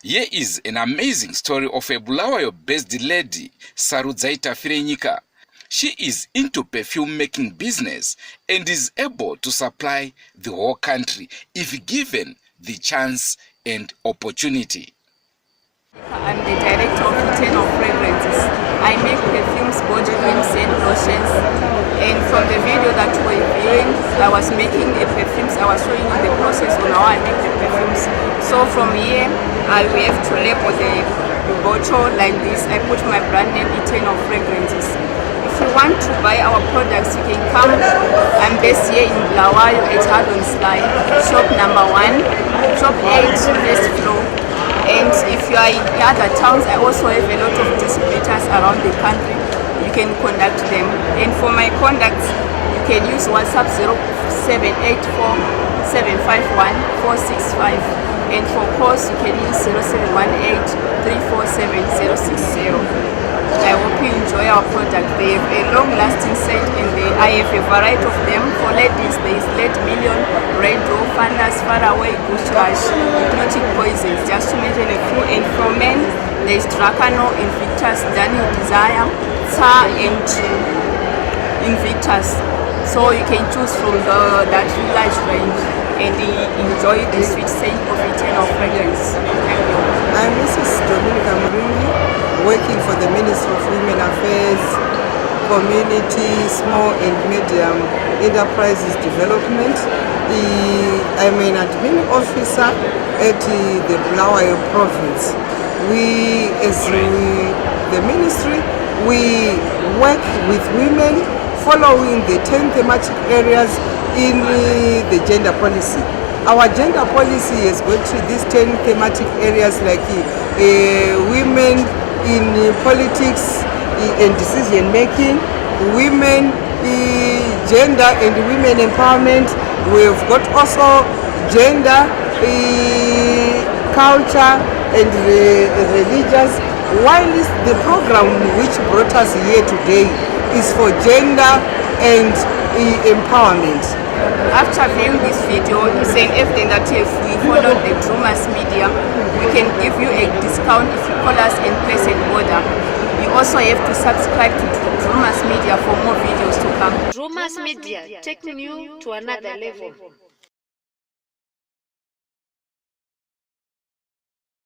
Here is an amazing story of a Bulawayo-based lady, Sarudzaita Firenyika. She is into perfume making business and is able to supply the whole country if given the chance and opportunity. I'm the director of Eternal Fragrances. I make perfumes, body creams and lotions. And from the video that we were viewing, I was making the perfumes. I was showing you the process on how I make the perfumes. So from here, we have to label the bottle like this. I put my brand name, Eternal Fragrances. If you want to buy our products, you can come. I'm based here in Bulawayo at Hardon Sly, shop number 1, shop 8, first floor. And if you are in other towns, I also have a lot of distributors around the country. You can contact them. And for my contacts, you can use WhatsApp 0784-751-465. And for calls, you can use 0718-347-060. I hope you enjoy our product. They have a long-lasting scent, and I have a variety of them. For ladies, there is Lead Million, Red Dwarf, Fandas, Faraway, Bush Rush, Hypnotic Poisons, just to mention a few. And for men, there is Dracano, Invictus, Daniel Desire, Tsar, and Invictus. So you can choose from that large range and enjoy the sweet scent of Eternal Fragrance. Thank you. I'm Mrs. Dominica Muringi, working for the Ministry of Women Affairs, Community, Small and Medium Enterprises Development. I'm an admin officer at the Bulawayo province. The ministry, we work with women following the 10 thematic areas in the gender policy. Our gender policy has got these 10 thematic areas like women in politics and decision making, women, gender and women empowerment. We've got also gender, culture and religious, while the program which brought us here today is for gender and empowerment. After viewing this video, it's an evidence that if we follow the True Mass Media, we can give you a discount if you call us and place an order. You also have to subscribe to True Mass Media for more videos to come. True Mass Media, taking you to another level.